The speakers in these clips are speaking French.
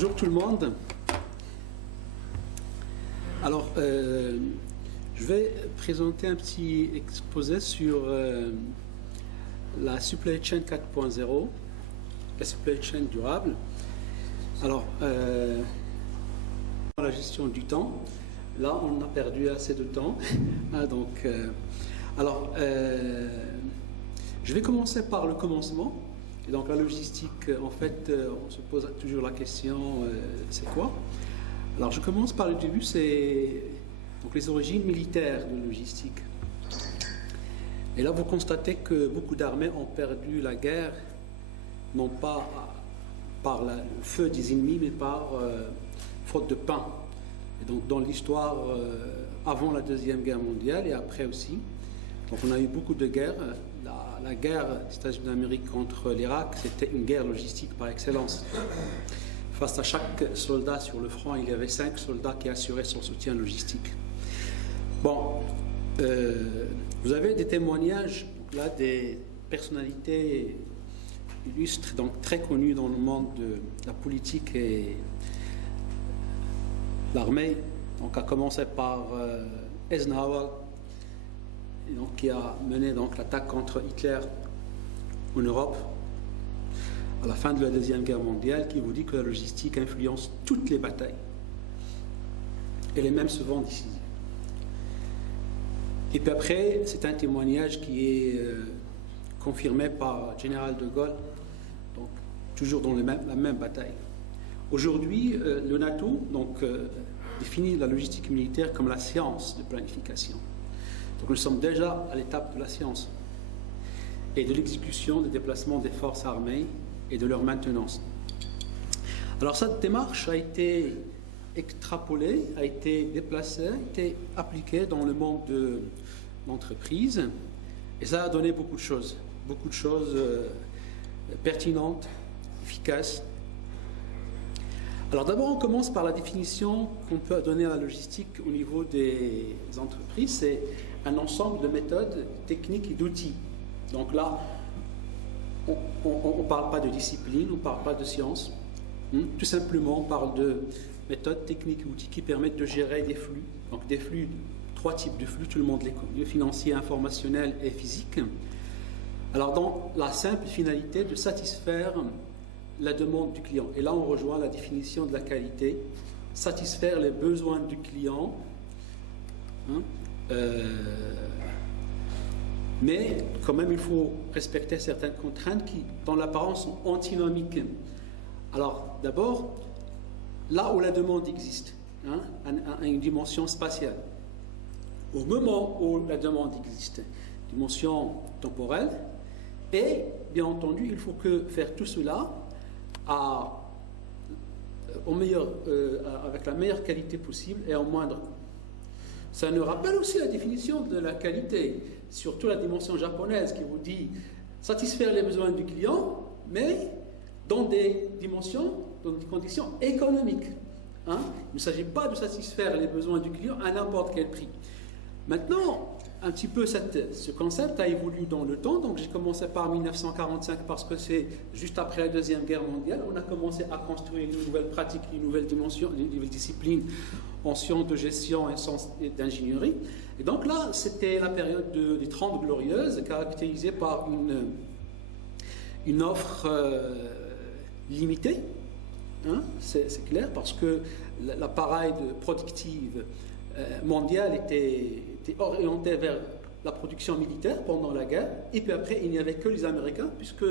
Bonjour tout le monde. Alors, je vais présenter un petit exposé sur la supply chain 4.0, la supply chain durable. Alors, la gestion du temps. Là, on a perdu assez de temps. Je vais commencer par le commencement. Et donc la logistique, en fait, on se pose toujours la question, c'est quoi? Alors je commence par le début, c'est donc les origines militaires de logistique. Et là, vous constatez que beaucoup d'armées ont perdu la guerre, non pas par le feu des ennemis, mais par faute de pain. Et donc dans l'histoire, avant la Deuxième Guerre mondiale et après aussi, donc on a eu beaucoup de guerres. La guerre des États-Unis d'Amérique contre l'Irak, c'était une guerre logistique par excellence. Face à chaque soldat sur le front, il y avait 5 soldats qui assuraient son soutien logistique. Bon, vous avez des témoignages là, des personnalités illustres, donc très connues dans le monde de la politique et l'armée. Donc, à commencer par Eisenhower, donc, qui a mené l'attaque contre Hitler en Europe à la fin de la Deuxième Guerre mondiale, qui vous dit que la logistique influence toutes les batailles. Elle est même souvent décisive. Et puis après, c'est un témoignage qui est confirmé par le général de Gaulle, donc toujours dans la même bataille. Aujourd'hui, le NATO définit la logistique militaire comme la science de planification. Donc nous sommes déjà à l'étape de la science et de l'exécution des déplacements des forces armées et de leur maintenance. Alors cette démarche a été extrapolée, a été déplacée, a été appliquée dans le monde de l'entreprise et ça a donné beaucoup de choses pertinentes, efficaces. Alors d'abord, on commence par la définition qu'on peut donner à la logistique au niveau des entreprises. C'est un ensemble de méthodes, techniques et d'outils. Donc là, on ne parle pas de discipline, on ne parle pas de science. Tout simplement, on parle de méthodes, techniques et outils qui permettent de gérer des flux. Donc des flux, 3 types de flux, tout le monde les connaît, financier, informationnel et physique. Alors dans la simple finalité de satisfaire la demande du client. Et là, on rejoint la définition de la qualité, satisfaire les besoins du client, mais quand même, il faut respecter certaines contraintes qui, dans l'apparence, sont antinomiques. Alors, d'abord, là où la demande existe, à une dimension spatiale, au moment où la demande existe, dimension temporelle, et bien entendu, il faut faire tout cela avec la meilleure qualité possible et au moindre coût. Ça nous rappelle aussi la définition de la qualité, surtout la dimension japonaise qui vous dit satisfaire les besoins du client, mais dans des conditions économiques. Il ne s'agit pas de satisfaire les besoins du client à n'importe quel prix. Maintenant, un petit peu ce concept a évolué dans le temps. Donc j'ai commencé par 1945 parce que c'est juste après la Deuxième Guerre mondiale. On a commencé à construire une nouvelle pratique, une nouvelle dimension, une nouvelle discipline en sciences de gestion et d'ingénierie. Et donc là, c'était la période des 30 glorieuses, caractérisée par une offre limitée. C'est clair, parce que l'appareil productif mondial était orienté vers la production militaire pendant la guerre, et puis après il n'y avait que les Américains, puisque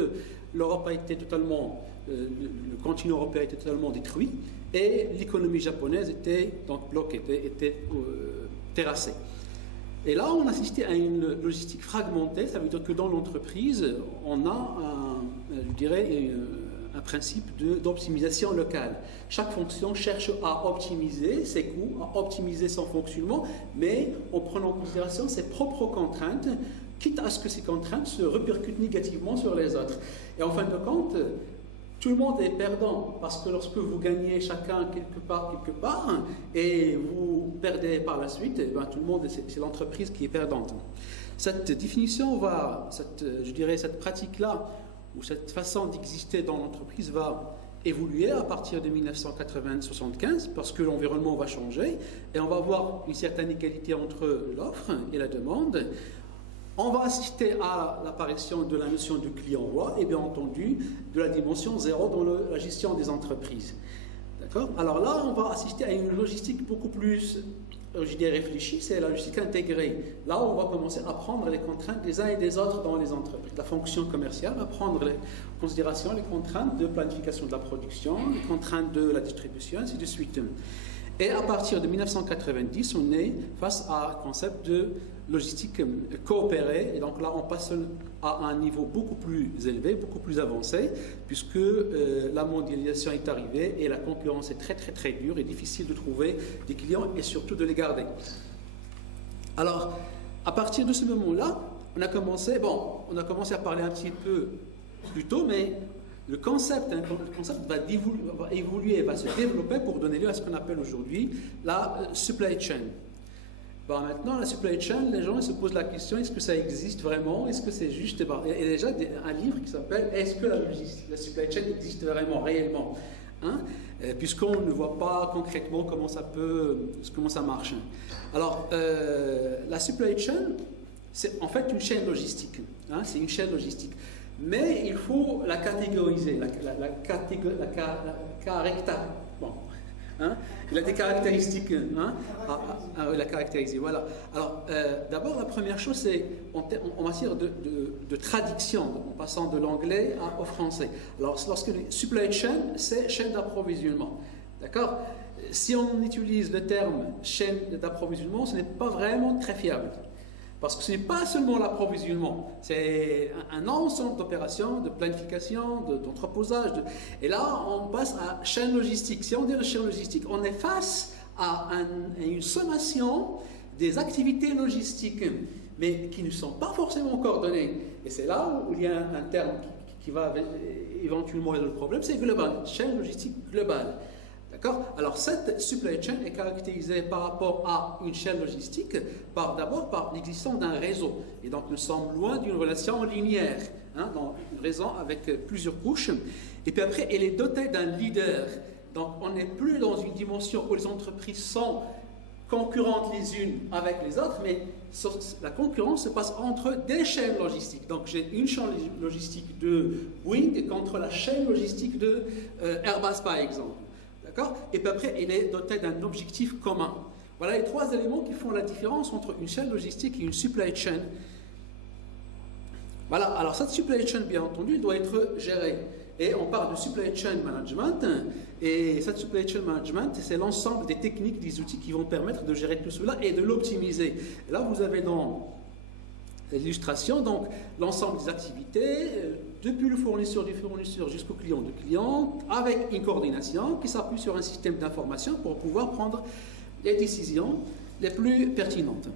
l'Europe a été totalement, le continent européen a été totalement détruit, et l'économie japonaise était donc bloquée, était terrassée. Et là, on assistait à une logistique fragmentée. Ça veut dire que dans l'entreprise, on a un principe d'optimisation locale. Chaque fonction cherche à optimiser ses coûts, à optimiser son fonctionnement, mais en prenant en considération ses propres contraintes, quitte à ce que ces contraintes se répercutent négativement sur les autres. Et en fin de compte, tout le monde est perdant, parce que lorsque vous gagnez chacun quelque part, et vous perdez par la suite, tout le monde, c'est l'entreprise qui est perdante. Cette définition cette pratique-là, ou cette façon d'exister dans l'entreprise va évoluer à partir de 1980-75 parce que l'environnement va changer et on va avoir une certaine égalité entre l'offre et la demande. On va assister à l'apparition de la notion de client roi et bien entendu de la dimension zéro dans la gestion des entreprises. D'accord ? Alors là, on va assister à une logistique beaucoup plus, je dirais, réfléchie, c'est la logistique intégrée. Là, on va commencer à prendre les contraintes des uns et des autres dans les entreprises. La fonction commerciale va prendre en considération les contraintes de planification de la production, les contraintes de la distribution, ainsi de suite. Et à partir de 1990, on est face à un concept de logistique coopérée. Et donc là, on passe à un niveau beaucoup plus élevé, beaucoup plus avancé, puisque la mondialisation est arrivée et la concurrence est très très très dure et difficile de trouver des clients et surtout de les garder. Alors, à partir de ce moment-là, on a commencé à parler un petit peu plus tôt, mais le concept va évoluer, va se développer pour donner lieu à ce qu'on appelle aujourd'hui la supply chain. Bon, maintenant, la supply chain, les gens se posent la question, est-ce que ça existe vraiment? Est-ce que c'est juste? Il y a déjà un livre qui s'appelle « Est-ce que la supply chain existe vraiment, réellement ?» Puisqu'on ne voit pas concrètement comment ça marche. Alors, la supply chain, c'est en fait une chaîne logistique. C'est une chaîne logistique. Mais il faut la catégoriser, il a des caractéristiques. La caractériser, voilà. Alors, d'abord, la première chose, c'est en matière de traduction, en passant de l'anglais au français. Alors, lorsque supply chain, c'est chaîne d'approvisionnement. D'accord? Si on utilise le terme chaîne d'approvisionnement, ce n'est pas vraiment très fiable. Parce que ce n'est pas seulement l'approvisionnement, c'est un ensemble d'opérations, de planification, d'entreposage. Et là, on passe à chaîne logistique. Si on dit chaîne logistique, on est face à une sommation des activités logistiques, mais qui ne sont pas forcément coordonnées. Et c'est là où il y a un terme qui va éventuellement résoudre le problème, c'est global, chaîne logistique globale. D'accord? Alors, cette supply chain est caractérisée par rapport à une chaîne logistique, d'abord par l'existence d'un réseau. Et donc, nous sommes loin d'une relation linéaire, dans une réseau avec plusieurs couches. Et puis après, elle est dotée d'un leader. Donc, on n'est plus dans une dimension où les entreprises sont concurrentes les unes avec les autres, mais la concurrence se passe entre des chaînes logistiques. Donc, j'ai une chaîne logistique de Boeing contre la chaîne logistique de Airbus, par exemple. Et puis après, elle est dotée d'un objectif commun. Voilà les trois éléments qui font la différence entre une chaîne logistique et une supply chain. Voilà, alors cette supply chain, bien entendu, doit être gérée. Et on parle de supply chain management. Et cette supply chain management, c'est l'ensemble des techniques, des outils qui vont permettre de gérer tout cela et de l'optimiser. Là, vous avez dans l'illustration, donc l'ensemble des activités, depuis le fournisseur du fournisseur jusqu'au client du client, avec une coordination qui s'appuie sur un système d'information pour pouvoir prendre les décisions les plus pertinentes.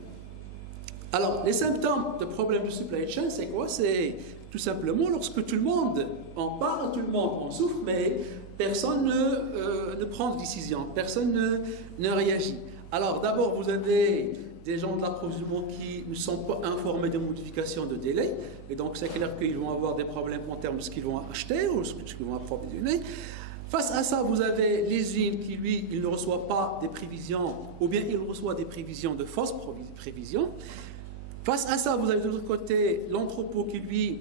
Alors, les symptômes de problème de supply chain, c'est quoi? C'est tout simplement lorsque tout le monde en parle, tout le monde en souffre, mais personne ne prend de décision, personne ne réagit. Alors, d'abord, vous avez des gens de l'approvisionnement qui ne sont pas informés des modifications de délai, et donc c'est clair qu'ils vont avoir des problèmes en termes de ce qu'ils vont acheter ou ce qu'ils vont approvisionner. Face à ça, vous avez les usines qui, lui, il ne reçoit pas des prévisions, ou bien il reçoit des prévisions de fausses prévisions. Face à ça, vous avez de l'autre côté l'entrepôt qui, lui,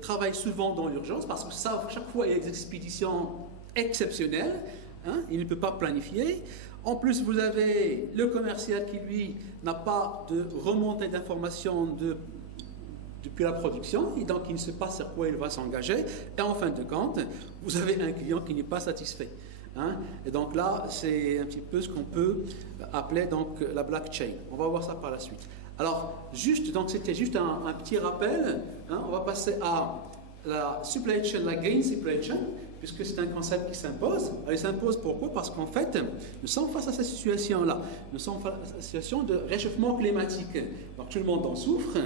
travaille souvent dans l'urgence, parce que ça, chaque fois, il y a des expéditions exceptionnelles, il ne peut pas planifier. En plus, vous avez le commercial qui, lui, n'a pas de remontée d'informations depuis la production, et donc il ne sait pas sur quoi il va s'engager. Et en fin de compte, vous avez un client qui n'est pas satisfait. Et donc là, c'est un petit peu ce qu'on peut appeler donc la black chain. On va voir ça par la suite. Alors, donc c'était juste un petit rappel. On va passer à la supply chain, la green supply chain, puisque c'est un concept qui s'impose. Il s'impose pourquoi? Parce qu'en fait, nous sommes face à cette situation-là. Nous sommes face à cette situation de réchauffement climatique. Donc tout le monde en souffre.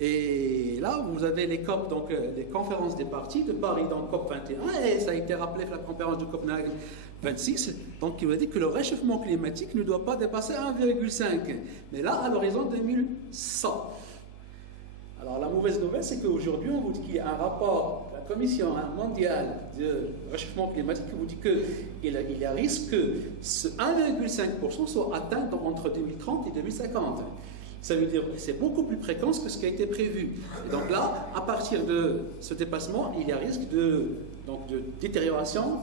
Et là, vous avez les COP, donc les conférences des parties de Paris, donc COP 21, et ça a été rappelé la conférence de Copenhague 26. Donc il a dit que le réchauffement climatique ne doit pas dépasser 1,5. Mais là, à l'horizon 2100. Alors la mauvaise nouvelle, c'est qu'aujourd'hui, on vous dit qu'il y a un rapport de la Commission mondiale de réchauffement climatique qui vous dit qu'il y a risque que ce 1,5% soit atteint entre 2030 et 2050. Ça veut dire que c'est beaucoup plus précoce que ce qui a été prévu. Et donc là, à partir de ce dépassement, il y a risque de détérioration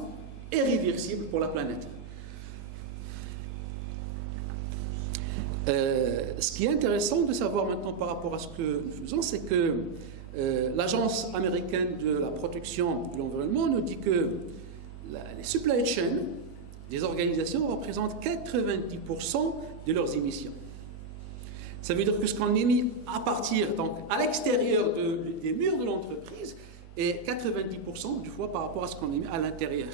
irréversible pour la planète. Ce qui est intéressant de savoir maintenant par rapport à ce que nous faisons, c'est que l'Agence américaine de la protection de l'environnement nous dit que les supply chains des organisations représentent 90% de leurs émissions. Ça veut dire que ce qu'on émet à partir, donc à l'extérieur des murs de l'entreprise, est 90% du fois par rapport à ce qu'on émet à l'intérieur.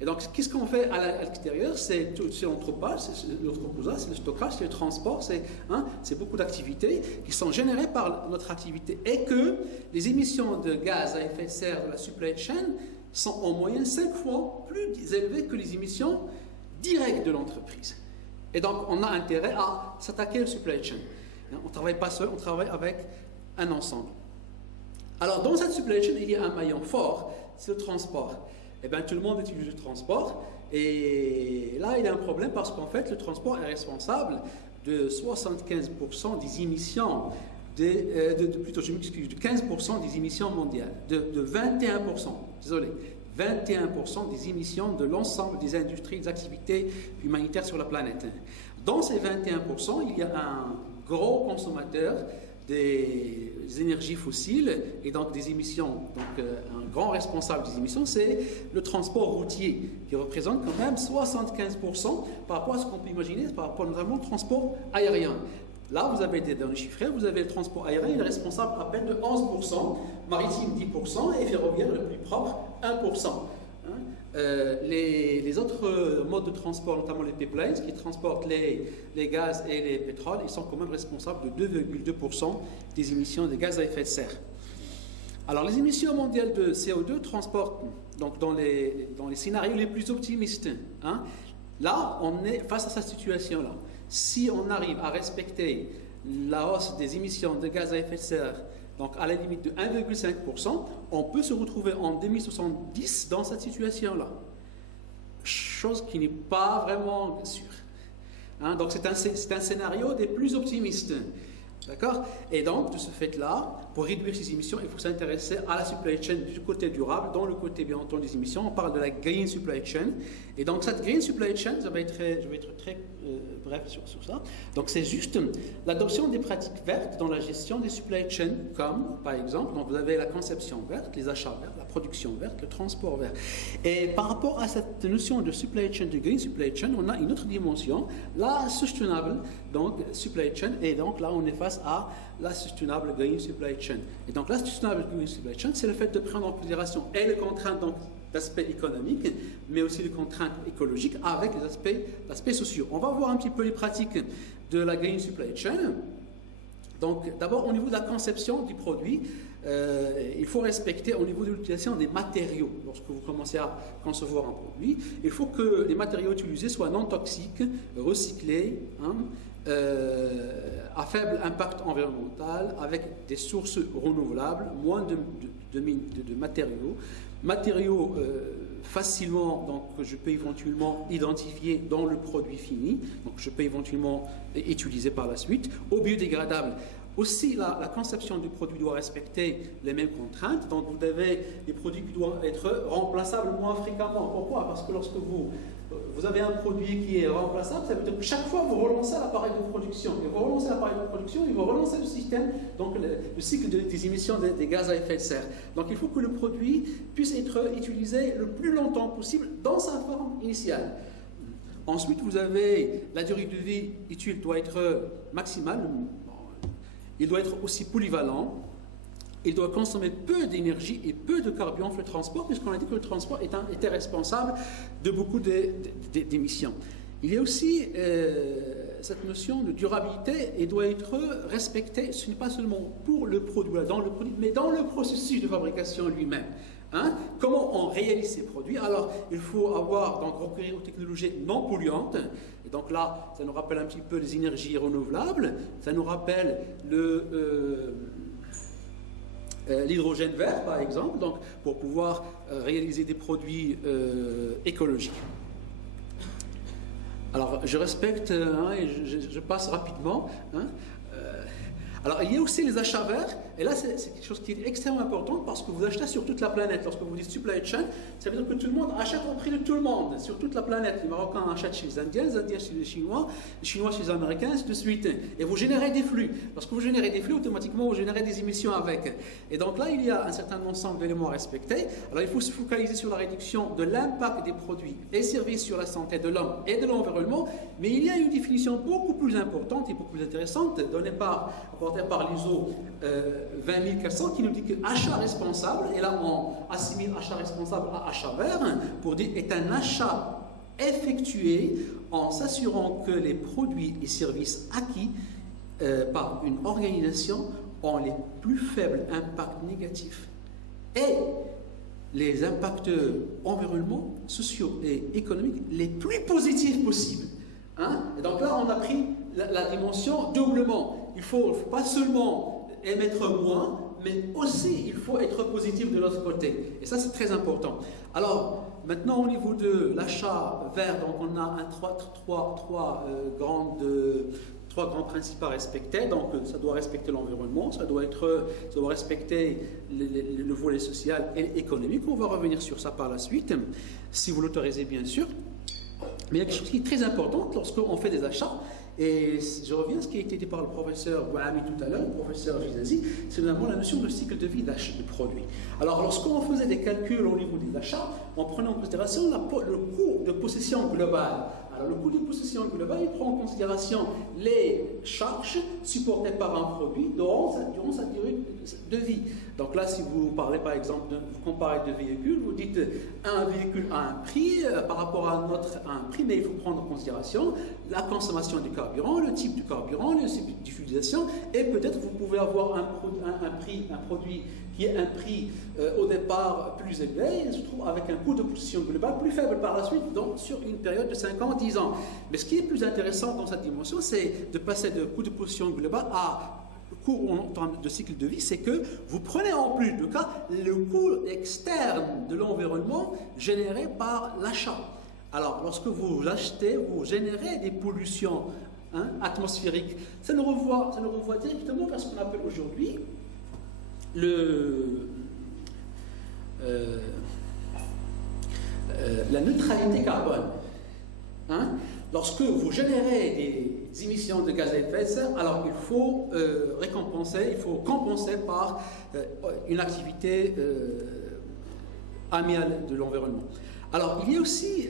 Et donc, qu'est-ce qu'on fait à l'extérieur? C'est l'entreposage, c'est le stockage, c'est le transport, c'est beaucoup d'activités qui sont générées par notre activité. Et que les émissions de gaz à effet de serre de la supply chain sont en moyenne 5 fois plus élevées que les émissions directes de l'entreprise. Et donc, on a intérêt à s'attaquer au supply chain. On ne travaille pas seul, on travaille avec un ensemble. Alors, dans cette supply chain, il y a un maillon fort, c'est le transport. Eh bien, tout le monde utilise le transport. Et là, il y a un problème parce qu'en fait, le transport est responsable de 75% des émissions, plutôt, je m'excuse, de 15% des émissions mondiales, de 21%, désolé, 21% des émissions de l'ensemble des industries, des activités humanitaires sur la planète. Dans ces 21%, il y a un gros consommateur des énergies fossiles et donc des émissions. Donc un grand responsable des émissions, c'est le transport routier qui représente quand même 75% par rapport à ce qu'on peut imaginer, par rapport notamment au transport aérien. Là, vous avez des données chiffrées, vous avez le transport aérien, il est responsable à peine de 11%, maritime 10% et ferroviaire le plus propre 1%. Les autres modes de transport, notamment les pipelines, qui transportent les gaz et les pétroles, ils sont quand même responsables de 2,2% des émissions de gaz à effet de serre. Alors, les émissions mondiales de CO2 transportent, donc dans les scénarios les plus optimistes, là, on est face à cette situation-là. Si on arrive à respecter la hausse des émissions de gaz à effet de serre, donc à la limite de 1,5%, on peut se retrouver en 2070 dans cette situation-là. Chose qui n'est pas vraiment sûre. Donc c'est un scénario des plus optimistes. D'accord? Et donc, de ce fait-là, pour réduire ces émissions, il faut s'intéresser à la supply chain du côté durable, dans le côté, bien entendu, des émissions. On parle de la green supply chain. Et donc, cette green supply chain, je vais être très bref sur ça. Donc, c'est juste l'adoption des pratiques vertes dans la gestion des supply chains, comme, par exemple, donc vous avez la conception verte, les achats verts, la production verte, le transport vert. Et par rapport à cette notion de supply chain, de green supply chain, on a une autre dimension, la sustainable, donc, supply chain. Et donc, là, on est face à la Sustainable Green Supply Chain. Et donc la Sustainable Green Supply Chain, c'est le fait de prendre en considération et les contraintes d'aspect économique, mais aussi les contraintes écologiques avec les aspects sociaux. On va voir un petit peu les pratiques de la Green Supply Chain. Donc d'abord au niveau de la conception du produit, il faut respecter au niveau de l'utilisation des matériaux. Lorsque vous commencez à concevoir un produit, il faut que les matériaux utilisés soient non toxiques, recyclés, à faible impact environnemental, avec des sources renouvelables, moins de matériaux facilement, donc que je peux éventuellement identifier dans le produit fini, donc je peux éventuellement utiliser par la suite, au biodégradable. Aussi, la conception du produit doit respecter les mêmes contraintes. Donc, vous avez des produits qui doivent être remplaçables moins fréquemment. Pourquoi? Parce que lorsque vous avez un produit qui est remplaçable, ça veut dire que chaque fois, vous relancez l'appareil de production. Et vous relancez l'appareil de production, et vous relancez le système, donc le cycle des émissions des gaz à effet de serre. Donc, il faut que le produit puisse être utilisé le plus longtemps possible dans sa forme initiale. Ensuite, vous avez la durée de vie utile doit être maximale. Il doit être aussi polyvalent, il doit consommer peu d'énergie et peu de carburant pour le transport, puisqu'on a dit que le transport était responsable de beaucoup d'émissions. Il y a aussi cette notion de durabilité et doit être respectée, ce n'est pas seulement pour le produit, mais dans le processus de fabrication lui-même. Comment on réalise ces produits? Alors, il faut recourir aux technologies non polluantes. Et donc là, ça nous rappelle un petit peu les énergies renouvelables. Ça nous rappelle l'hydrogène vert, par exemple, donc, pour pouvoir réaliser des produits écologiques. Alors, je respecte, et je passe rapidement. Alors, il y a aussi les achats verts, et là, c'est quelque chose qui est extrêmement important parce que vous achetez sur toute la planète. Lorsque vous dites supply chain, ça veut dire que tout le monde achète au prix de tout le monde, sur toute la planète. Les Marocains achètent chez les Indiens chez les Chinois chez les Américains, ainsi de suite. Et vous générez des flux. Lorsque vous générez des flux, automatiquement, vous générez des émissions avec. Et donc là, il y a un certain ensemble d'éléments à respecter. Alors, il faut se focaliser sur la réduction de l'impact des produits et services sur la santé de l'homme et de l'environnement, mais il y a une définition beaucoup plus importante et beaucoup plus intéressante, apportée par l'ISO 20400, qui nous dit que achat responsable, et là on assimile achat responsable à achat vert, pour dire est un achat effectué en s'assurant que les produits et services acquis par une organisation ont les plus faibles impacts négatifs et les impacts environnementaux, sociaux et économiques les plus positifs possibles. Et donc là, on a pris la dimension doublement. Il ne faut pas seulement émettre moins, mais aussi il faut être positif de l'autre côté. Et ça, c'est très important. Alors, maintenant, au niveau de l'achat vert, donc on a trois grands principes à respecter. Donc, ça doit respecter l'environnement, ça doit respecter le volet social et économique. On va revenir sur ça par la suite, si vous l'autorisez, bien sûr. Mais il y a quelque chose qui est très important lorsqu'on fait des achats, et je reviens à ce qui a été dit par le professeur Bouhami tout à l'heure, le professeur Gizazi, c'est notamment la notion de cycle de vie d'achat de produits. Alors, lorsqu'on faisait des calculs au niveau des achats, on prenait en considération le coût de possession global. Alors, le coût de possession global, il prend en considération les charges supportées par un produit durant sa durée de vie. Donc là, si vous parlez par exemple, vous comparez deux véhicules, vous dites un véhicule a un prix par rapport à un autre a un prix, mais il faut prendre en considération la consommation du carburant, le type du carburant, le type d'utilisation, et peut-être vous pouvez avoir un produit qui est un prix au départ plus élevé, et se trouve avec un coût de possession global plus faible par la suite, donc sur une période de 5 ans, 10 ans. Mais ce qui est plus intéressant dans cette dimension, c'est de passer de coût de possession global à coût en termes de cycle de vie, c'est que vous prenez en plus de cas le coût externe de l'environnement généré par l'achat. Alors, lorsque vous achetez, vous générez des pollutions atmosphériques. Ça nous renvoie directement vers ce qu'on appelle aujourd'hui la neutralité carbone. Lorsque vous générez des émissions de gaz à effet de serre, alors il faut compenser par une activité amiable de l'environnement. Alors, il y a aussi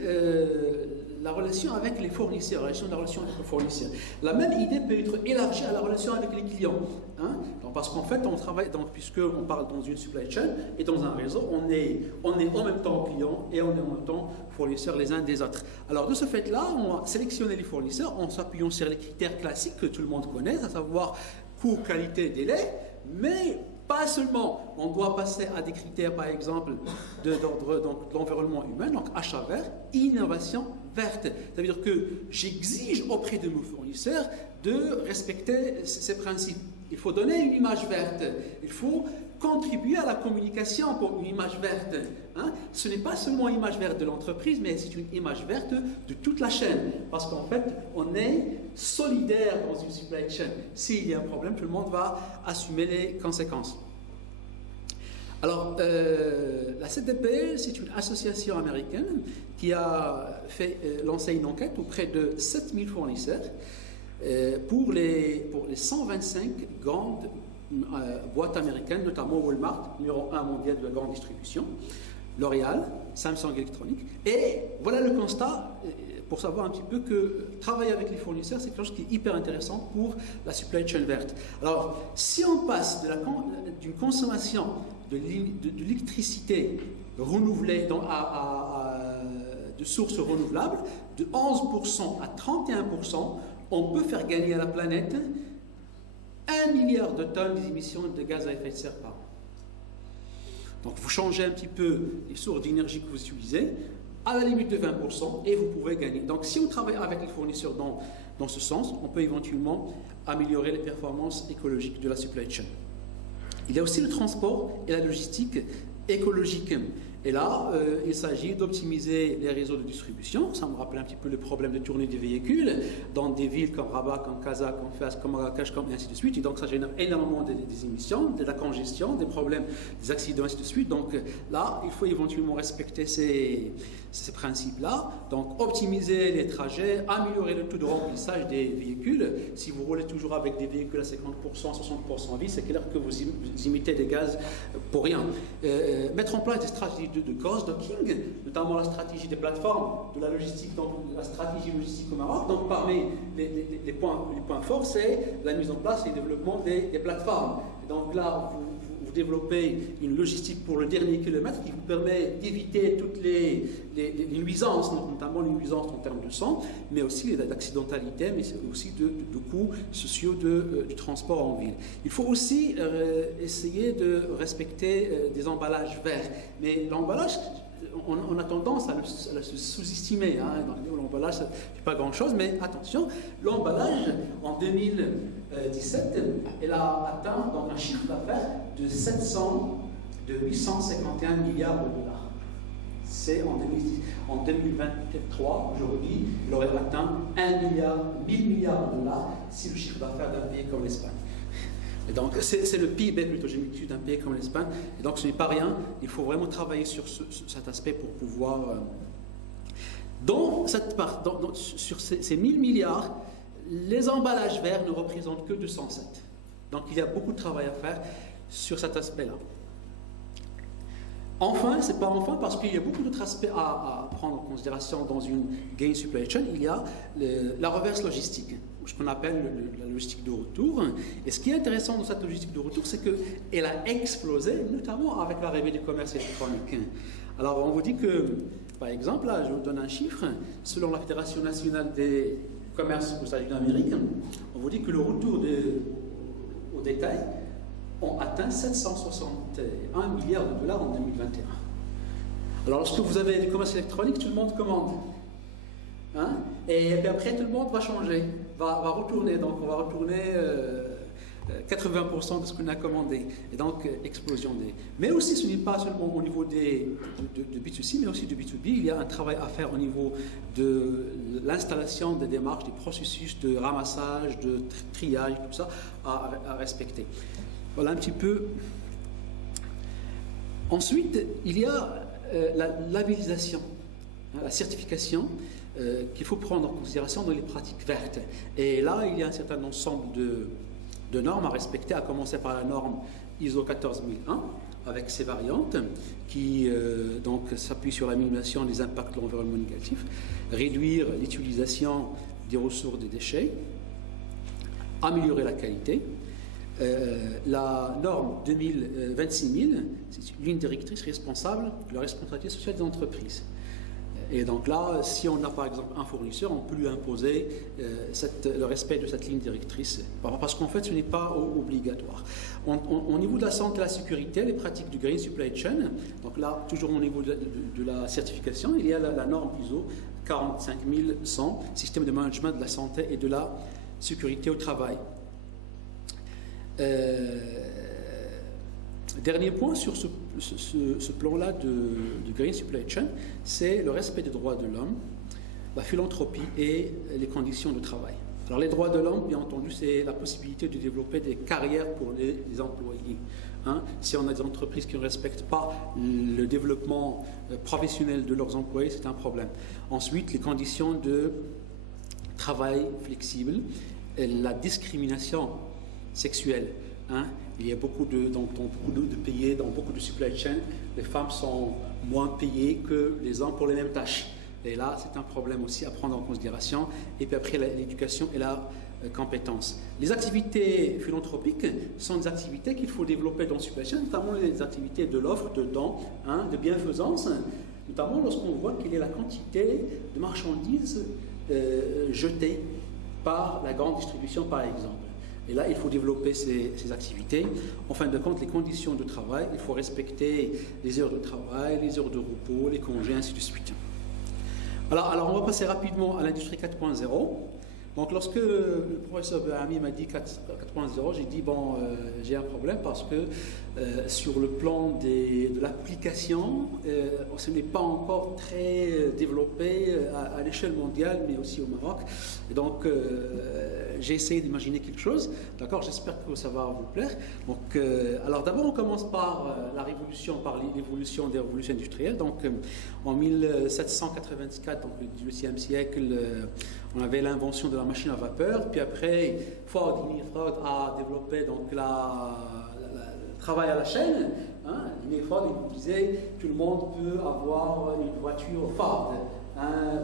la relation avec les fournisseurs, la relation avec les fournisseurs. La même idée peut être élargie à la relation avec les clients. Donc, parce qu'en fait, on travaille, puisqu'on parle dans une supply chain et dans un réseau, on est en même temps client et on est en même temps fournisseurs les uns des autres. Alors, de ce fait-là, on va sélectionner les fournisseurs en s'appuyant sur les critères classiques que tout le monde connaît, à savoir coût, qualité, délai, mais pas seulement. On doit passer à des critères, par exemple, d'ordre de l'environnement humain, donc achat vert, innovation verte. Ça veut dire que j'exige auprès de nos fournisseurs de respecter ces principes. Il faut donner une image verte. Il faut contribuer à la communication pour une image verte. Ce n'est pas seulement une image verte de l'entreprise, mais c'est une image verte de toute la chaîne. Parce qu'en fait, on est solidaire dans une supply chain. S'il y a un problème, tout le monde va assumer les conséquences. Alors, la CDP, c'est une association américaine qui a lancé une enquête auprès de 7000 fournisseurs pour les 125 grandes boîtes américaines, notamment Walmart, numéro 1 mondial de la grande distribution, L'Oréal, Samsung Electronics. Et voilà le constat, pour savoir un petit peu que travailler avec les fournisseurs, c'est quelque chose qui est hyper intéressant pour la supply chain verte. Alors, si on passe d'une consommation de l'électricité renouvelée de sources renouvelables de 11% à 31%, on peut faire gagner à la planète 1 milliard de tonnes d'émissions de gaz à effet de serre par an. Donc vous changez un petit peu les sources d'énergie que vous utilisez, à la limite de 20%, et vous pouvez gagner. Donc si on travaille avec les fournisseurs dans ce sens, on peut éventuellement améliorer les performances écologiques de la supply chain. Il y a aussi le transport et la logistique écologique. Et là, il s'agit d'optimiser les réseaux de distribution. Ça me rappelle un petit peu le problème de tournée des véhicules dans des villes comme Rabat, comme Casa, comme Fès, comme Marrakech, comme et ainsi de suite. Et donc, ça génère énormément des émissions, de la congestion, des problèmes, des accidents, ainsi de suite. Donc là, il faut éventuellement respecter ces principes-là. Donc, optimiser les trajets, améliorer le taux de remplissage des véhicules. Si vous roulez toujours avec des véhicules à 50%, 60% à vie, c'est clair que vous imitez des gaz pour rien. Mettre en place des stratégies de cross-docking, notamment la stratégie des plateformes, de la logistique, donc la stratégie logistique au Maroc. Donc parmi les points forts, c'est la mise en place et le développement des plateformes. Et donc là, vous développez une logistique pour le dernier kilomètre qui vous permet d'éviter toutes les nuisances, notamment les nuisances en termes de sang, mais aussi d'accidentalité, mais aussi de coûts sociaux du transport en ville. Il faut aussi essayer de respecter des emballages verts. Mais l'emballage, on a tendance à le sous-estimer. Hein. L'emballage, ça ne fait pas grand-chose, mais attention, l'emballage, en 2017, elle a atteint donc un chiffre d'affaires de 851 milliards de dollars. C'est en 2023, aujourd'hui, il aurait atteint 1000 milliards de dollars si le chiffre d'affaires d'un pays comme l'Espagne. Et donc, c'est le PIB plutôt, j'ai mis d'un pays comme l'Espagne. Et donc, ce n'est pas rien. Il faut vraiment travailler sur cet aspect pour pouvoir. Sur ces 1000 milliards, les emballages verts ne représentent que 207. Donc, il y a beaucoup de travail à faire sur cet aspect-là. Enfin, c'est pas enfin parce qu'il y a beaucoup d'autres aspects à prendre en considération dans une gain supply chain. Il y a la reverse logistique, ce qu'on appelle la logistique de retour. Et ce qui est intéressant dans cette logistique de retour, c'est qu'elle a explosé, notamment avec l'arrivée du commerce électronique. Alors, on vous dit que, par exemple, là, je vous donne un chiffre, selon la Fédération nationale des commerces aux États-Unis d'Amérique, on vous dit que le retour au détail ont atteint 761 milliards de dollars en 2021. Alors, lorsque vous avez du commerce électronique, tout le monde commande. Hein? Et puis après, tout le monde va changer, va retourner. Donc, on va retourner 80% de ce qu'on a commandé. Et donc, explosion des... Mais aussi, ce n'est pas seulement au niveau de B2C, mais aussi de B2B. Il y a un travail à faire au niveau de l'installation des démarches, des processus de ramassage, de triage, tout ça, à respecter. Voilà un petit peu. Ensuite, il y a la labellisation, la certification qu'il faut prendre en considération dans les pratiques vertes. Et là, il y a un certain ensemble de normes à respecter, à commencer par la norme ISO 14001, avec ses variantes, qui donc s'appuie sur la minimisation des impacts de l'environnement négatif, réduire l'utilisation des ressources des déchets, améliorer la qualité. La norme 26000, c'est une ligne directrice responsable de la responsabilité sociale des entreprises. Et donc là, si on a par exemple un fournisseur, on peut lui imposer le respect de cette ligne directrice, parce qu'en fait, ce n'est pas obligatoire. Au niveau de la santé et de la sécurité, les pratiques du Green Supply Chain, donc là, toujours au niveau de la certification, il y a la norme ISO 45100, système de management de la santé et de la sécurité au travail. Dernier point sur ce plan-là de Green Supply Chain, c'est le respect des droits de l'homme, la philanthropie et les conditions de travail. Alors les droits de l'homme, bien entendu, c'est la possibilité de développer des carrières pour les employés. Hein. Si on a des entreprises qui ne respectent pas le développement professionnel de leurs employés, c'est un problème. Ensuite, les conditions de travail flexibles, la discrimination sexuelle. Hein. Il y a beaucoup de pays, dans beaucoup de supply chain, les femmes sont moins payées que les hommes pour les mêmes tâches. Et là, c'est un problème aussi à prendre en considération. Et puis après, l'éducation et la compétence. Les activités philanthropiques sont des activités qu'il faut développer dans le supply chain, notamment les activités de l'offre, de dons, de bienfaisance, notamment lorsqu'on voit quelle est la quantité de marchandises jetées par la grande distribution, par exemple. Et là, il faut développer ces activités. En fin de compte, les conditions de travail, il faut respecter les heures de travail, les heures de repos, les congés, ainsi de suite. Alors on va passer rapidement à l'industrie 4.0. Donc lorsque le professeur Ami m'a dit 4.0, j'ai dit bon, j'ai un problème parce que sur le plan de l'application, ce n'est pas encore très développé à l'échelle mondiale, mais aussi au Maroc. Et donc j'ai essayé d'imaginer quelque chose. D'accord, j'espère que ça va vous plaire. Donc, alors d'abord on commence par l'évolution des révolutions industrielles. Donc en 1784, donc le XVIIIe siècle, on avait l'invention de la machine à vapeur. Puis après, Ford a développé donc le travail à la chaîne. Henry Ford il disait tout le monde peut avoir une voiture Ford.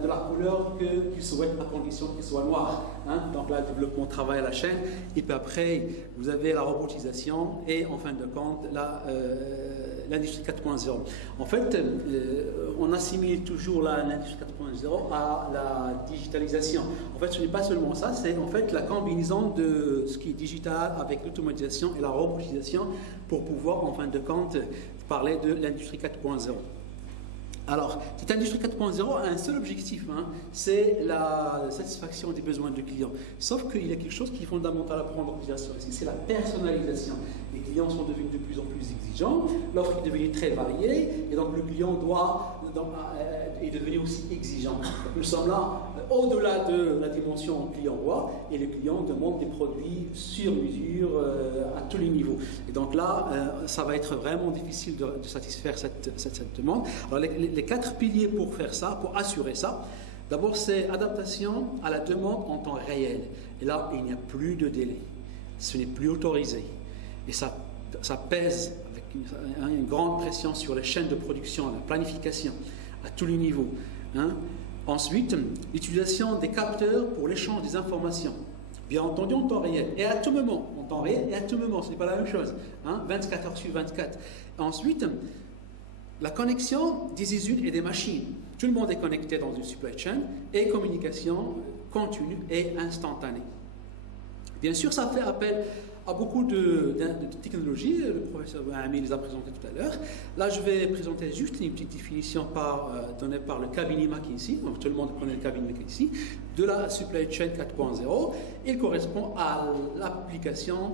De la couleur qu'il souhaite à condition qu'il soit noir. Donc là, le développement travail à la chaîne. Et puis après, vous avez la robotisation et en fin de compte, l'industrie 4.0. En fait, on assimile toujours l'industrie 4.0 à la digitalisation. En fait, ce n'est pas seulement ça, c'est en fait la combinaison de ce qui est digital avec l'automatisation et la robotisation pour pouvoir en fin de compte parler de l'industrie 4.0. Alors, cette industrie 4.0 a un seul objectif, c'est la satisfaction des besoins du client. Sauf qu'il y a quelque chose qui est fondamental à prendre en considération ici, c'est la personnalisation. Les clients sont devenus de plus en plus exigeants, l'offre est devenue très variée, et donc le client est devenu aussi exigeant. Donc, nous sommes là au-delà de la dimension client-roi, et le client demande des produits sur mesure à tous les niveaux. Et donc là, ça va être vraiment difficile de satisfaire cette demande. Alors, les 4 piliers pour faire ça, pour assurer ça, d'abord c'est adaptation à la demande en temps réel. Et là, il n'y a plus de délai. Ce n'est plus autorisé. Et ça pèse avec une grande pression sur les chaînes de production, la planification, à tous les niveaux. Ensuite, l'utilisation des capteurs pour l'échange des informations. Bien entendu en temps réel. Et à tout moment. En temps réel et à tout moment. Ce n'est pas la même chose. 24 heures sur 24. Ensuite, la connexion des usines et des machines. Tout le monde est connecté dans une supply chain et communication continue et instantanée. Bien sûr, ça fait appel à beaucoup de technologies. Le professeur Ami les a présentées tout à l'heure. Là, je vais présenter juste une petite définition donnée par le cabinet McKinsey. Donc, tout le monde connaît le cabinet McKinsey de la supply chain 4.0. Il correspond à l'application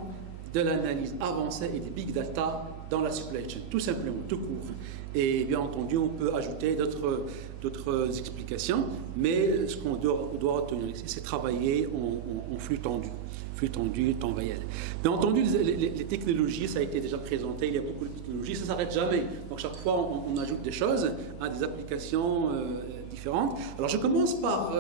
de l'analyse avancée et des big data dans la supply chain, tout simplement, tout court. Et bien entendu, on peut ajouter d'autres explications, mais ce qu'on doit retenir ici, c'est travailler en flux tendu, temps réel. Bien entendu, les technologies, ça a été déjà présenté, il y a beaucoup de technologies, ça ne s'arrête jamais. Donc chaque fois, on ajoute des choses, des applications différentes. Alors je commence par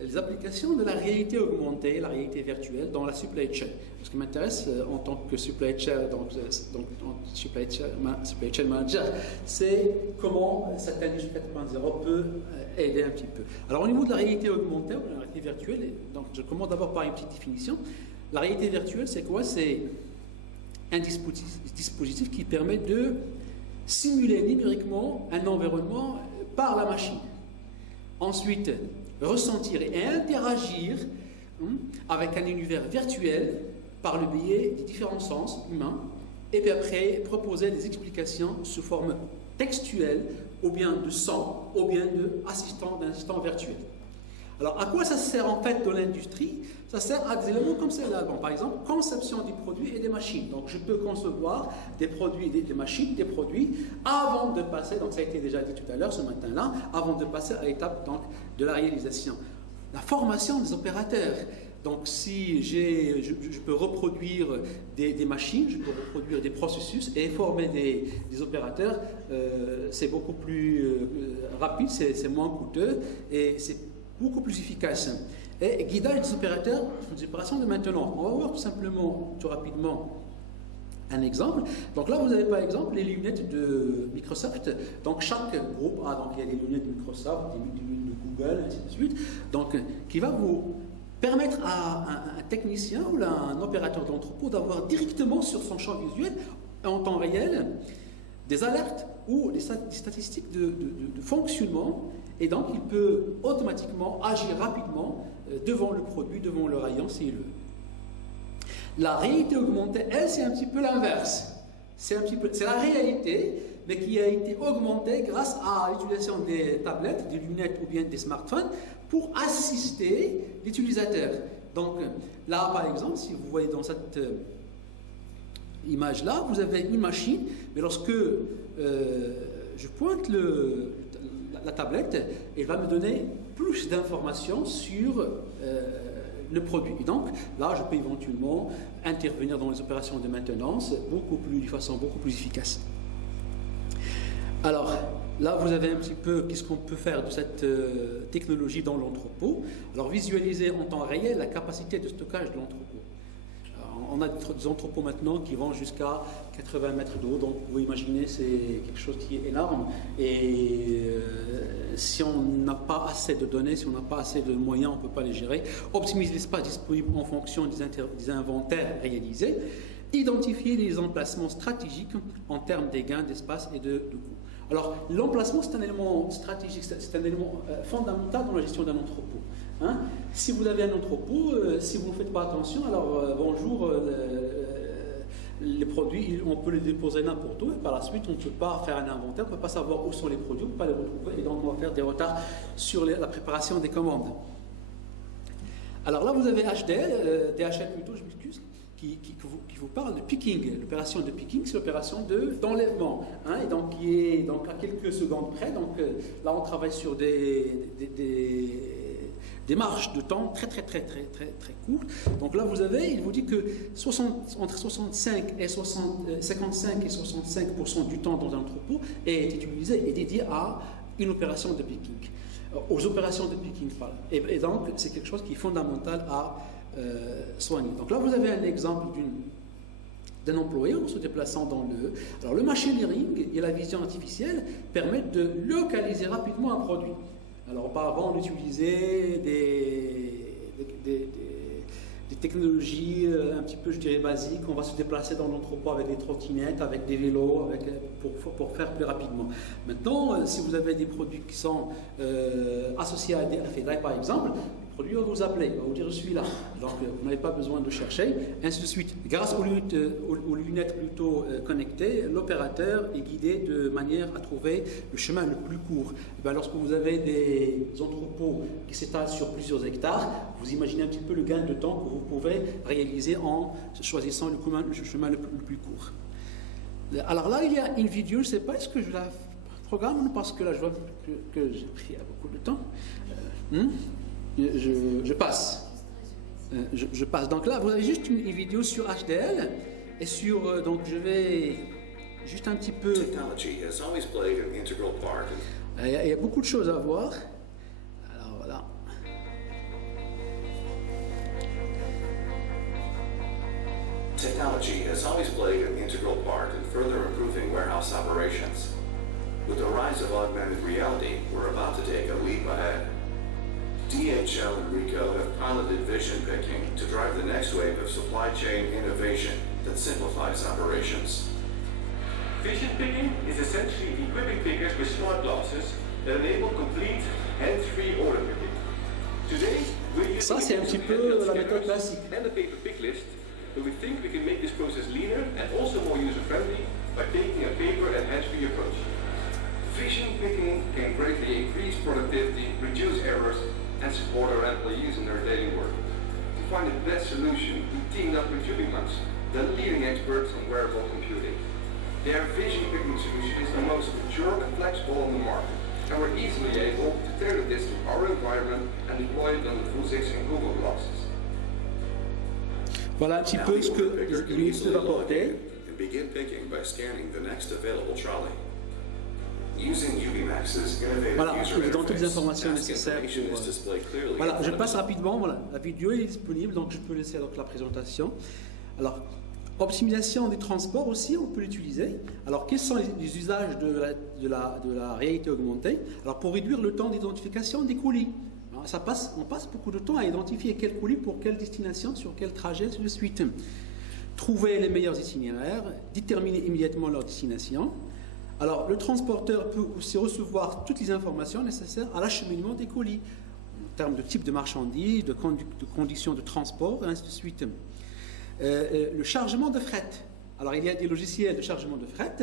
les applications de la réalité augmentée, la réalité virtuelle dans la supply chain. Ce qui m'intéresse en tant que supply chain manager, c'est comment cette industrie 4.0 peut aider un petit peu. Alors au niveau de la réalité augmentée ou de la réalité virtuelle, donc je commence d'abord par une petite définition. La réalité virtuelle, c'est quoi? C'est un dispositif qui permet de simuler numériquement un environnement par la machine. Ensuite, ressentir et interagir avec un univers virtuel par le biais des différents sens humains, et puis après proposer des explications sous forme textuelle, ou bien de son, ou bien d'assistant virtuel. Alors, à quoi ça sert en fait dans l'industrie? Ça sert à des éléments comme celle-là. Bon, par exemple, conception des produits et des machines. Donc, je peux concevoir des produits, des machines, des produits, avant de passer, donc ça a été déjà dit tout à l'heure, ce matin-là, avant de passer à l'étape de la réalisation. La formation des opérateurs. Donc, si je peux reproduire des machines, je peux reproduire des processus et former des opérateurs, c'est beaucoup plus rapide, c'est moins coûteux et c'est beaucoup plus efficace. Et guidage des opérateurs, des opérations de maintenance. On va voir tout simplement, tout rapidement, un exemple. Donc là, vous avez par exemple les lunettes de Microsoft. Donc chaque groupe a, donc il y a des lunettes de Microsoft, des lunettes de Google, ainsi de suite. Donc, qui va vous permettre à un technicien ou à un opérateur d'entrepôt d'avoir directement sur son champ visuel, en temps réel, des alertes ou des statistiques de fonctionnement, et donc il peut automatiquement agir rapidement devant le produit, devant le rayon s'il veut. La réalité augmentée, elle, c'est un petit peu l'inverse. C'est la réalité, mais qui a été augmentée grâce à l'utilisation des tablettes, des lunettes ou bien des smartphones pour assister l'utilisateur. Donc là, par exemple, si vous voyez dans cette image-là, vous avez une machine, mais lorsque je pointe la tablette, elle va me donner plus d'informations sur le produit. Et donc, là, je peux éventuellement intervenir dans les opérations de maintenance de façon beaucoup plus efficace. Alors, là, vous avez un petit peu qu'est-ce qu'on peut faire de cette technologie dans l'entrepôt. Alors, visualiser en temps réel la capacité de stockage de l'entrepôt. On a des entrepôts maintenant qui vont jusqu'à 80 mètres de haut, donc vous imaginez, c'est quelque chose qui est énorme. Et si on n'a pas assez de données, si on n'a pas assez de moyens, on ne peut pas les gérer. Optimiser l'espace disponible en fonction des inventaires réalisés. Identifier les emplacements stratégiques en termes des gains d'espace et de coûts. Alors, l'emplacement, c'est un élément stratégique, c'est un élément fondamental dans la gestion d'un entrepôt. Hein? Si vous avez un entrepôt, si vous ne faites pas attention, alors bonjour, les produits, on peut les déposer n'importe où, et par la suite, on ne peut pas faire un inventaire, on ne peut pas savoir où sont les produits, on ne peut pas les retrouver, et donc on va faire des retards sur la préparation des commandes. Alors là, vous avez DHL plutôt, je m'excuse, qui vous parle de picking. L'opération de picking, c'est l'opération d'enlèvement. Hein, et donc, qui est donc à quelques secondes près. Donc là, on travaille sur des marges de temps très courtes. Donc là, il vous dit que entre 55 et 65% du temps dans un entrepôt est utilisé et dédié à une opération de picking. Aux opérations de picking, voilà. Et donc, c'est quelque chose qui est fondamental à soigner. Donc là, vous avez un exemple d'un employé en se déplaçant dans Alors, le machine learning et la vision artificielle permettent de localiser rapidement un produit. Alors, auparavant, on utilisait des technologies un petit peu, je dirais, basiques. On va se déplacer dans l'entrepôt avec des trottinettes, avec des vélos, pour faire plus rapidement. Maintenant, si vous avez des produits qui sont associés à FedEx, par exemple, le produit va vous appeler, va vous dire je suis là. Donc, vous n'avez pas besoin de chercher, ainsi de suite. Grâce aux lunettes plutôt connectées, l'opérateur est guidé de manière à trouver le chemin le plus court. Et bien, lorsque vous avez des entrepôts qui s'étalent sur plusieurs hectares, vous imaginez un petit peu le gain de temps que vous pouvez réaliser en choisissant le chemin le plus court. Alors là, il y a une vidéo, je ne sais pas, est-ce que je la programme, parce que là, je vois que j'ai pris beaucoup de temps. Je passe. Je passe. Donc là, vous avez juste une vidéo sur HDL et sur. Donc je vais juste un petit peu. Il y a beaucoup de choses à voir. Alors voilà. Technology has always played an integral part in further improving warehouse operations. With the rise of augmented reality, we're about to take a leap ahead. DHL and Ricoh have piloted vision picking to drive the next wave of supply chain innovation that simplifies operations. Vision picking is essentially equipping pickers with smart glasses that enable complete hands-free order picking. Today, we're using Ça, c'est un petit peu la méthode classique. and a paper pick list, but we think we can make this process leaner and also more user-friendly by taking a paper and hands-free approach. Vision picking can greatly increase productivity, reduce errors, and support our employees in their daily work. To find the best solution, we teamed up with Ubimax, the leading experts on wearable computing. Their vision picking solution is the most mature and flexible on the market, and we're easily able to tailor this to our environment and deploy it on the Vuzix and Google glasses. Voilà un petit peu ce que l'UX va apporter. And begin picking by scanning the next available trolley. Using Ubimax's innovative Voilà, user je vous donne toutes les interface, informations task nécessaires information pour, is displayed clearly Voilà, in je the passe rapidement. Voilà, la vidéo est disponible, donc je peux laisser donc la présentation. Alors, optimisation des transports aussi, on peut l'utiliser. Alors, quels sont les usages de la réalité augmentée? Alors, pour réduire le temps d'identification des colis. Alors, on passe beaucoup de temps à identifier quel colis pour quelle destination, sur quel trajet, ainsi de suite. Trouver les meilleurs itinéraires, déterminer immédiatement leur destination. Alors, le transporteur peut aussi recevoir toutes les informations nécessaires à l'acheminement des colis, en termes de type de marchandises, de conditions de transport, et ainsi de suite. Le chargement de fret, Alors, il y a des logiciels de chargement de fret,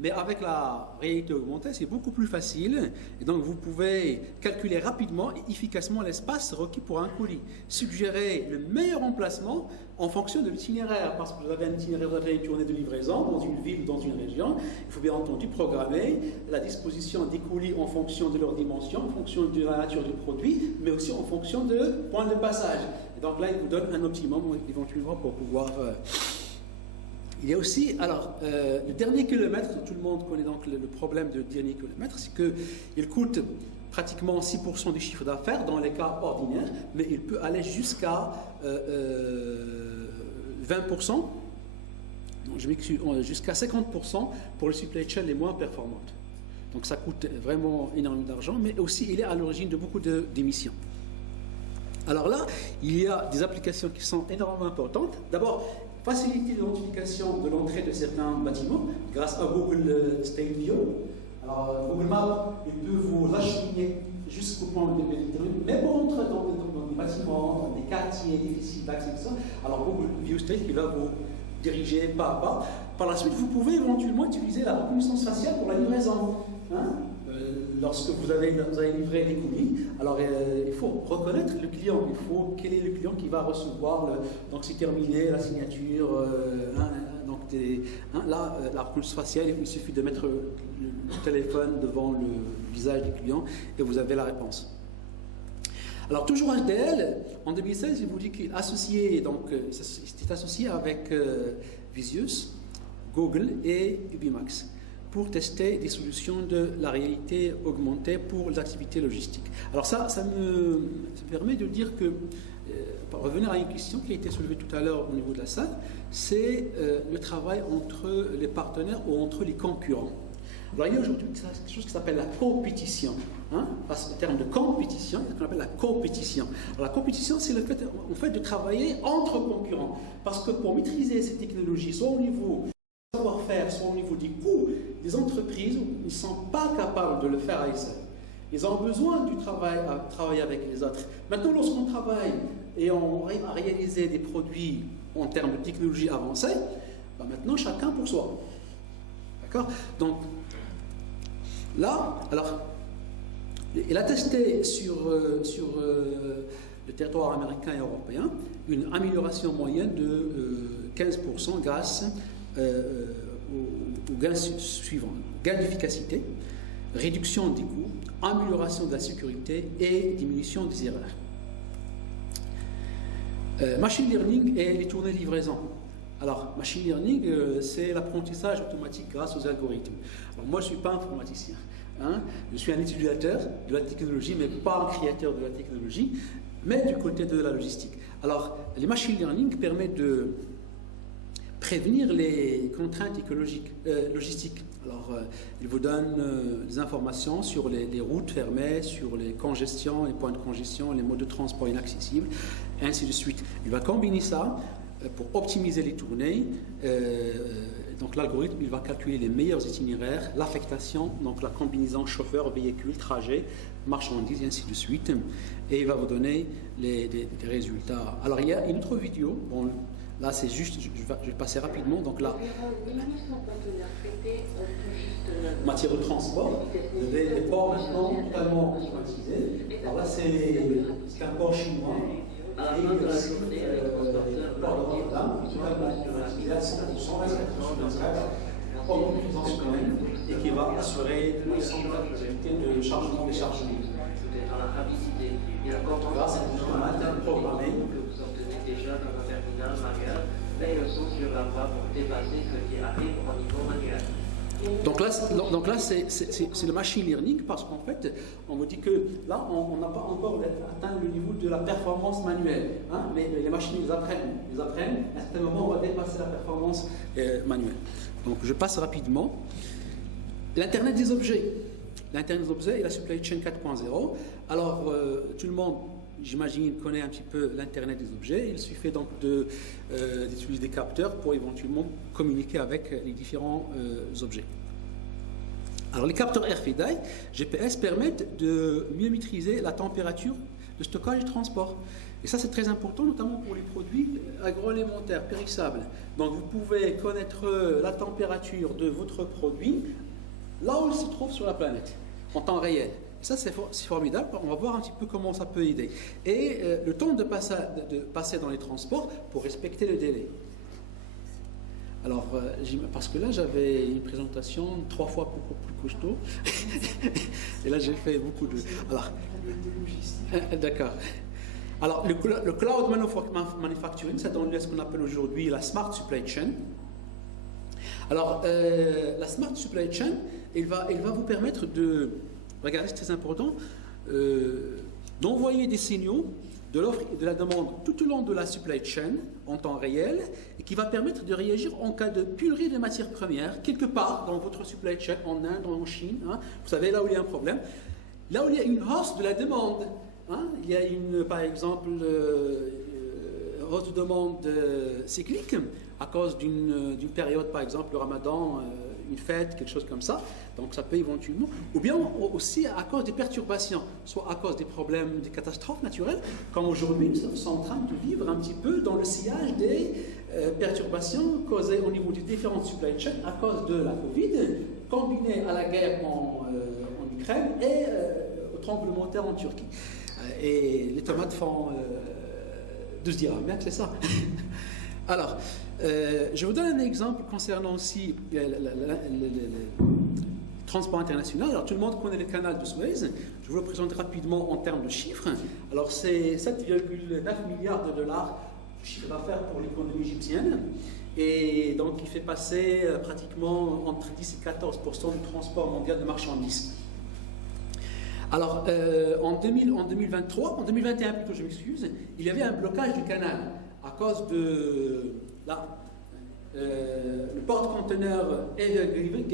mais avec la réalité augmentée, c'est beaucoup plus facile. Et donc, vous pouvez calculer rapidement et efficacement l'espace requis pour un colis. Suggérer le meilleur emplacement en fonction de l'itinéraire, parce que vous avez un itinéraire, vous avez une journée de livraison dans une ville ou dans une région. Il faut bien entendu programmer la disposition des colis en fonction de leur dimension, en fonction de la nature du produit, mais aussi en fonction de point de passage. Et donc là, il vous donne un optimum éventuellement pour pouvoir... Il y a aussi, alors, le dernier kilomètre, tout le monde connaît donc le problème du dernier kilomètre, c'est qu'il coûte pratiquement 6% du chiffre d'affaires dans les cas ordinaires, mais il peut aller jusqu'à 20%, donc je m'excuse, jusqu'à 50% pour les supply chain les moins performantes. Donc ça coûte vraiment énormément d'argent, mais aussi il est à l'origine de beaucoup d'émissions. Alors là, il y a des applications qui sont énormément importantes. D'abord, faciliter l'identification de l'entrée de certains bâtiments grâce à Google Street View. Alors, Google Maps, il peut vous acheminer jusqu'au point de Méditerranée, mais pour entrer dans des bâtiments, dans des quartiers difficiles d'accès, alors Google View Street, il va vous diriger pas à pas. Par la suite, vous pouvez éventuellement utiliser la reconnaissance faciale pour la livraison. Lorsque vous avez livré des colis, alors il faut reconnaître le client, quel est le client qui va recevoir, donc c'est terminé, la signature, là, la reconnaissance faciale, il suffit de mettre le téléphone devant le visage du client et vous avez la réponse. Alors toujours HDL, en 2016, il vous dit qu'il est associé, donc c'est associé avec Visius, Google et Ubimax, pour tester des solutions de la réalité augmentée pour les activités logistiques. Alors ça me permet de dire que, pour revenir à une question qui a été soulevée tout à l'heure au niveau de la salle, c'est le travail entre les partenaires ou entre les concurrents. Alors il y a aujourd'hui quelque chose qui s'appelle la compétition. Parce que le terme de compétition, c'est ce qu'on appelle la compétition. Alors la compétition, c'est le fait, en fait, de travailler entre concurrents. Parce que pour maîtriser ces technologies, soit au niveau savoir-faire, soit au niveau des coûts, les entreprises ne sont pas capables de le faire à elles seules. Ils ont besoin du travail à travailler avec les autres. Maintenant, lorsqu'on travaille et on arrive à réaliser des produits en termes de technologie avancée, maintenant chacun pour soi. D'accord? Donc là, alors, il a testé sur le territoire américain et européen une amélioration moyenne de 15% grâce aux gains suivants: gain d'efficacité, réduction des coûts, amélioration de la sécurité et diminution des erreurs. Machine learning et les tournées de livraison. Alors, machine learning, c'est l'apprentissage automatique grâce aux algorithmes. Alors, moi, je ne suis pas informaticien. Je suis un utilisateur de la technologie, mais pas un créateur de la technologie, mais du côté de la logistique. Alors, les machine learning permettent de prévenir les contraintes logistiques. Alors, il vous donne des informations sur les routes fermées, sur les congestions, les points de congestion, les modes de transport inaccessibles, et ainsi de suite. Il va combiner ça pour optimiser les tournées. Donc, l'algorithme, il va calculer les meilleurs itinéraires, l'affectation, donc la combinaison chauffeur, véhicule, trajet, marchandises, et ainsi de suite. Et il va vous donner des résultats. Alors, il y a une autre vidéo. Bon, là, c'est juste, je vais passer rapidement. Donc là, matière de transport, vous avez des ports maintenant totalement automatisés. Alors là, c'est un port chinois. Et le port de Rotterdam, totalement automatisé à 100%, en puissance humaine, et qui va assurer l'ensemble de la capacité de chargement des charges libres. Grâce à un système programmé. Déjà dans un terminal manuel, mais le sont sur la voie pour dépasser ce qui arrive au niveau manuel. Donc là c'est le machine learning, parce qu'en fait, on vous dit que là, on n'a pas encore atteint le niveau de la performance manuelle. Mais les machines, ils apprennent. À un certain moment, on va dépasser la performance manuelle. Donc je passe rapidement. L'Internet des objets. L'Internet des objets et la supply chain 4.0. Alors, tout le monde, j'imagine, connaît un petit peu l'Internet des objets. Il suffit donc d'utiliser des capteurs pour éventuellement communiquer avec les différents objets. Alors, les capteurs RFID, GPS, permettent de mieux maîtriser la température de stockage et de transport. Et ça, c'est très important, notamment pour les produits agroalimentaires périssables. Donc, vous pouvez connaître la température de votre produit là où il se trouve sur la planète, en temps réel. Et ça, c'est formidable. On va voir un petit peu comment ça peut aider. Et le temps de passer dans les transports pour respecter le délai. Alors, parce que là, j'avais une présentation 3 fois beaucoup plus costaud. Et là, j'ai fait beaucoup de... Alors, d'accord. Alors, le cloud manufacturing, c'est dans ce qu'on appelle aujourd'hui la smart supply chain. Alors, la smart supply chain, elle va vous permettre de... Regardez, c'est très important, d'envoyer des signaux de l'offre et de la demande tout au long de la supply chain en temps réel et qui va permettre de réagir en cas de pénurie de matières premières quelque part dans votre supply chain, en Inde, en Chine, hein, vous savez, là où il y a un problème, là où il y a une hausse de la demande, hein, il y a par exemple, hausse de demande cyclique à cause d'une période, par exemple, le Ramadan, une fête, quelque chose comme ça, donc ça peut éventuellement, ou bien aussi à cause des perturbations, soit à cause des problèmes, des catastrophes naturelles, comme aujourd'hui nous sommes en train de vivre un petit peu dans le sillage des perturbations causées au niveau des différentes supply chains à cause de la Covid, combinée à la guerre en Ukraine et au tremblement de terre en Turquie. Et les tomates font 12 dirhams, bien que c'est ça. Alors, je vous donne un exemple concernant aussi le transport international. Alors, tout le monde connaît le canal de Suez. Je vous le présente rapidement en termes de chiffres. Alors, c'est 7,9 milliards de dollars de chiffre d'affaires pour l'économie égyptienne. Et donc, il fait passer pratiquement entre 10 et 14% du transport mondial de marchandises. Alors, en 2021 plutôt, je m'excuse, il y avait un blocage du canal à cause de le porte-conteneur Evergreen,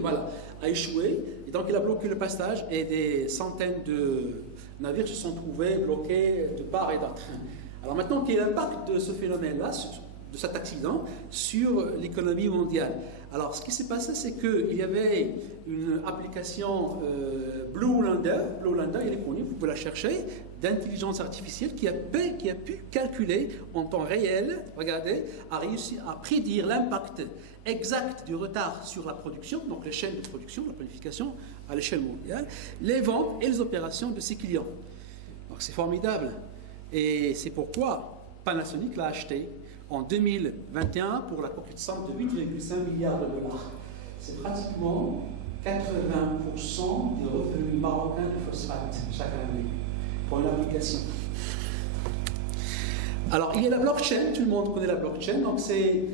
voilà, a échoué, et donc il a bloqué le passage et des centaines de navires se sont trouvés bloqués de part et d'autre. Alors maintenant, quel est l'impact de ce phénomène-là, de cet accident, sur l'économie mondiale? Alors, ce qui s'est passé, c'est qu'il y avait une application Blue Lander, il est connu, vous pouvez la chercher, d'intelligence artificielle qui a pu calculer en temps réel, regardez, a réussi à prédire l'impact exact du retard sur la production, donc les chaînes de production, la planification à l'échelle mondiale, les ventes et les opérations de ses clients. Donc c'est formidable. Et c'est pourquoi Panasonic l'a acheté en 2021 pour la petite somme de 8,5 milliards de dollars. C'est pratiquement 80% des revenus marocains de phosphate chaque année pour une application. Alors, il y a la blockchain, tout le monde connaît la blockchain, donc c'est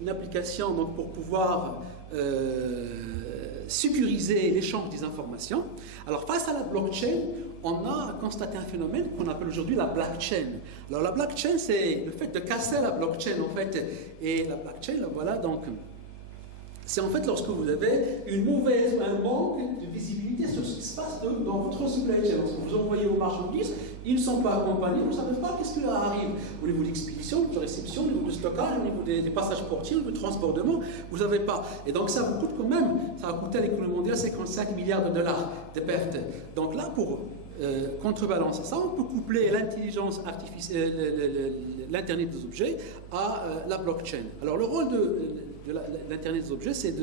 une application donc, pour pouvoir sécuriser l'échange des informations. Alors, face à la blockchain, on a constaté un phénomène qu'on appelle aujourd'hui la blockchain. Alors, la blockchain, c'est le fait de casser la blockchain, en fait. Et la blockchain, voilà, donc, c'est en fait lorsque vous avez un manque de visibilité sur ce qui se passe dans votre supply chain. Lorsque vous envoyez vos marchandises, ils ne sont pas accompagnés, vous ne savez pas qu'est-ce qui leur arrive. Au niveau de l'expédition, de réception, au niveau de stockage, au niveau des passages portiers, au niveau de transportement, vous n'avez pas. Et donc ça vous coûte quand même, ça va coûter à l'économie mondiale 55 milliards de dollars de pertes. Donc là, pour contrebalancer ça, on peut coupler l'intelligence artificielle, l'Internet des objets à la blockchain. Alors le rôle de l'Internet des objets, c'est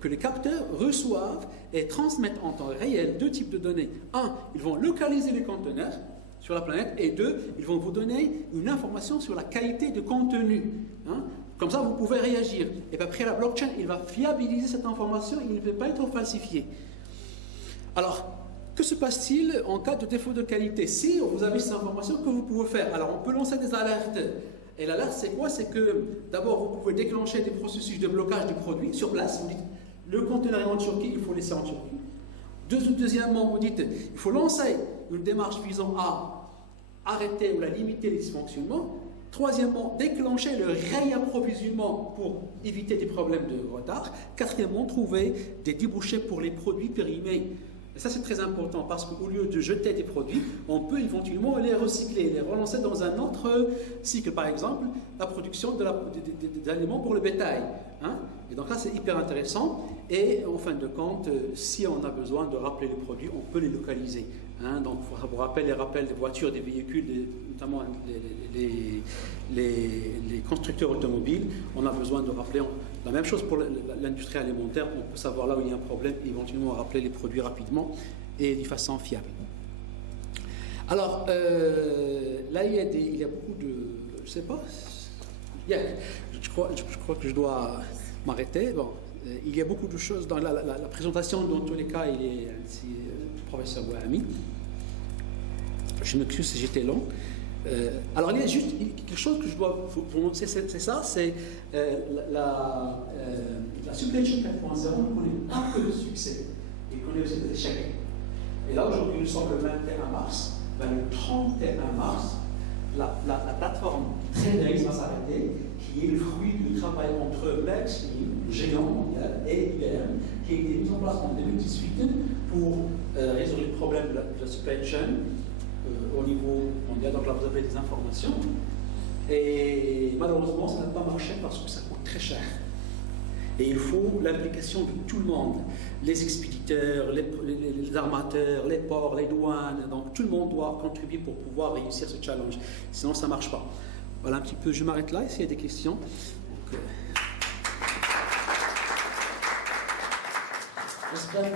que les capteurs reçoivent et transmettent en temps réel 2 types de données. 1, ils vont localiser les conteneurs sur la planète, et 2, ils vont vous donner une information sur la qualité de contenu. Hein. Comme ça, vous pouvez réagir. Et puis après, la blockchain, il va fiabiliser cette information, il ne peut pas être falsifié. Alors, que se passe-t-il en cas de défaut de qualité? Si vous avez cette information, que vous pouvez faire? Alors, on peut lancer des alertes. Et l'alerte, c'est quoi? C'est que, d'abord, vous pouvez déclencher des processus de blocage du produit sur place. Vous dites, le conteneur est en Turquie, il faut laisser en Turquie. Deuxièmement, vous dites, il faut lancer une démarche visant à arrêter ou à limiter les dysfonctionnements. Troisièmement, déclencher le réapprovisionnement pour éviter des problèmes de retard. Quatrièmement, trouver des débouchés pour les produits périmés. Et ça, c'est très important parce qu'au lieu de jeter des produits, on peut éventuellement les recycler, les relancer dans un autre cycle. Par exemple, la production d'aliments pour le bétail. Hein? Et donc là, c'est hyper intéressant. Et en fin de compte, si on a besoin de rappeler les produits, on peut les localiser. Hein, donc, pour rappel, les rappels des voitures, des véhicules, notamment les constructeurs automobiles, on a besoin de rappeler la même chose pour l'industrie alimentaire. On peut savoir là où il y a un problème, éventuellement rappeler les produits rapidement et de façon fiable. Alors, là, il y a beaucoup de... Je ne sais pas. Je crois que je dois m'arrêter. Bon, il y a beaucoup de choses dans la présentation. Dans tous les cas, il est professeur Wahami. Je m'excuse si j'étais long. Alors, il y a juste quelque chose que je dois vous montrer, c'est ça, c'est la supply chain 4.0 ne connaît pas que le succès, il connaît aussi des échecs. Et là, aujourd'hui, nous sommes le 21 mars. Ben, le 31 mars, la plateforme TradeX va s'arrêter, qui est le fruit du travail entre Blackstream, le géant mondial, et IBM, qui a été mis en place en 2018 pour résoudre les problèmes de la supply chain au niveau mondial. Donc là, vous avez des informations. Et malheureusement, ça n'a pas marché parce que ça coûte très cher. Et il faut l'implication de tout le monde, les expéditeurs, les armateurs, les ports, les douanes. Donc tout le monde doit contribuer pour pouvoir réussir ce challenge. Sinon, ça ne marche pas. Voilà un petit peu, je m'arrête là, s'il y a des questions. Donc, j'espère...